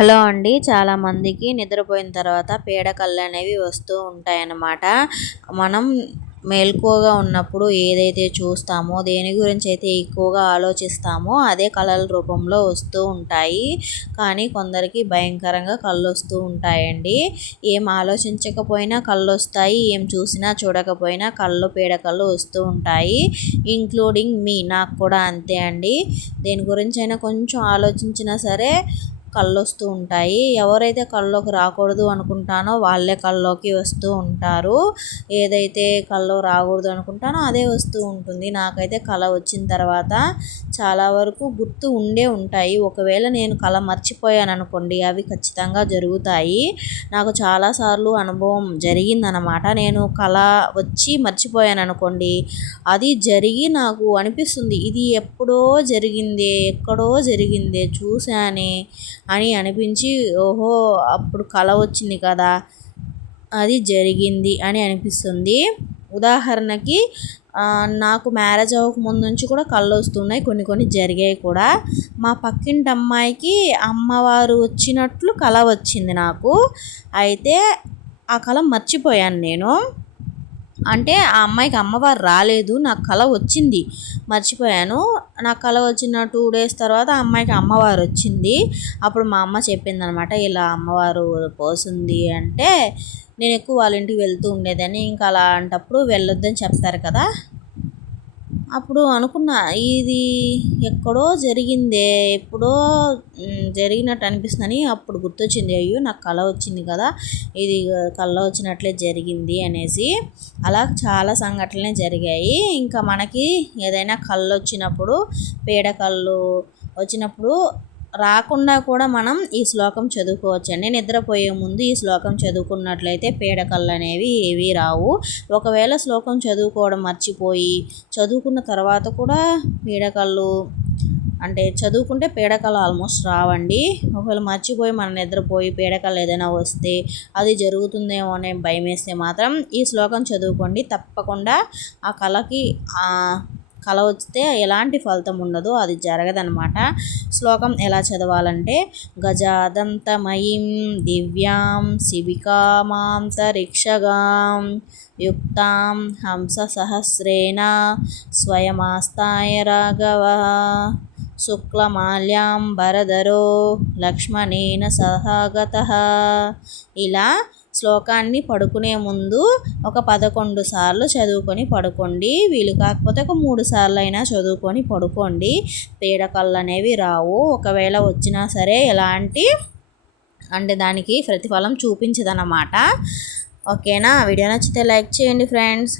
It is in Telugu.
హలో అండి. చాలామందికి నిద్రపోయిన తర్వాత పీడకళ్ళు అనేవి వస్తూ ఉంటాయన్నమాట. మనం మెలకువగా ఉన్నప్పుడు ఏదైతే చూస్తామో దేని గురించి అయితే ఎక్కువగా ఆలోచిస్తామో అదే కళల రూపంలో వస్తూ ఉంటాయి. కానీ కొందరికి భయంకరంగా కళ్ళు వస్తూ ఉంటాయండి. ఏం ఆలోచించకపోయినా కళ్ళు వస్తాయి ఏం చూసినా చూడకపోయినా కళ్ళు పీడకళ్ళు వస్తూ ఉంటాయి. ఇంక్లూడింగ్ మీ నాకు కూడా అంతే అండి. దేని గురించి అయినా కొంచెం ఆలోచించినా సరే కళ్ళు వస్తూ ఉంటాయి. ఎవరైతే కళ్ళలోకి రాకూడదు అనుకుంటానో వాళ్ళే కళ్ళలోకి వస్తూ ఉంటారు. ఏదైతే కళ్ళు రాకూడదు అనుకుంటానో అదే వస్తూ ఉంటుంది. నాకైతే కళ వచ్చిన తర్వాత చాలా వరకు గుర్తు ఉండే ఉంటాయి. ఒకవేళ నేను కళ మర్చిపోయాను అనుకోండి అవి ఖచ్చితంగా జరుగుతాయి. నాకు చాలాసార్లు అనుభవం జరిగిందనమాట నేను కళ వచ్చి మర్చిపోయాను అనుకోండి అది జరిగి నాకు అనిపిస్తుంది ఇది ఎప్పుడో జరిగిందే ఎక్కడో జరిగిందే చూశానే అని అనిపించి ఓహో అప్పుడు కళ వచ్చింది కదా అది జరిగింది అని అనిపిస్తుంది. ఉదాహరణకి నాకు మ్యారేజ్ అవ్వకముందు నుంచి కూడా కళ్ళు వస్తున్నాయి కొన్ని కొన్ని జరిగాయి కూడా. మా పక్కింటి అమ్మాయికి అమ్మవారు వచ్చినట్లు కళ వచ్చింది నాకు. అయితే ఆ కళ మర్చిపోయాను నేను. అంటే ఆ అమ్మాయికి అమ్మవారు రాలేదు నాకు కళ వచ్చింది. మర్చిపోయాను. నాకు కళ వచ్చిన టూ డేస్ తర్వాత ఆ అమ్మాయికి అమ్మవారు వచ్చింది. అప్పుడు మా అమ్మ చెప్పింది అనమాట ఇలా అమ్మవారు పోసింది అంటే నేను ఎక్కువ వాళ్ళ ఇంటికి వెళ్తూ ఉండేదని ఇంకా అలాంటప్పుడు వెళ్ళొద్దని చెప్తారు కదా. అప్పుడు అనుకున్నా ఇది ఎక్కడో జరిగిందే ఎప్పుడో జరిగినట్టు అనిపిస్తుందని అప్పుడు గుర్తొచ్చింది. అయ్యో నాకు కళ వచ్చింది కదా ఇది కళ వచ్చినట్లే జరిగింది అనేసి అలా చాలా సంఘటనలే జరిగాయి. ఇంకా మనకి ఏదైనా కళ్ళు వచ్చినప్పుడు పీడ కళ్ళు వచ్చినప్పుడు రాకుండా కూడా మనం ఈ శ్లోకం చదువుకోవచ్చండి. నిద్రపోయే ముందు ఈ శ్లోకం చదువుకున్నట్లయితే పీడకళ్ళు అనేవి ఏవి రావు. ఒకవేళ శ్లోకం చదువుకోవడం మర్చిపోయి చదువుకున్న తర్వాత కూడా పీడకళ్ళు అంటే చదువుకుంటే పీడకలు ఆల్మోస్ట్ రావండి. ఒకవేళ మర్చిపోయి మనం నిద్రపోయి పీడకలు ఏదైనా వస్తే అది జరుగుతుందేమో అనే భయం వేస్తే మాత్రం ఈ శ్లోకం చదువుకోండి. తప్పకుండా ఆ కళకి కళ వస్తే ఎలాంటి ఫలితం ఉండదు అది జరగదనమాట శ్లోకం ఎలా చదవాలంటే గజాదంతమయీం దివ్యాం శిబికామాంతరిక్షగాం యుక్తాం హంస సహస్రేణ స్వయమాస్తాయ రాఘవ శుక్లమాల్యాం భరదరో లక్ష్మణేన సహాగత. ఇలా శ్లోకాన్ని పడుకునే ముందు ఒక పదకొండు సార్లు చదువుకొని పడుకోండి. వీలు కాకపోతే ఒక మూడు సార్లు అయినా చదువుకొని పడుకోండి. పీడకళ్ళు అనేవి రావు. ఒకవేళ వచ్చినా సరే ఎలాంటి అంటే దానికి ప్రతిఫలం చూపించదన్నమాట. ఓకేనా? వీడియో నచ్చితే లైక్ చేయండి ఫ్రెండ్స్.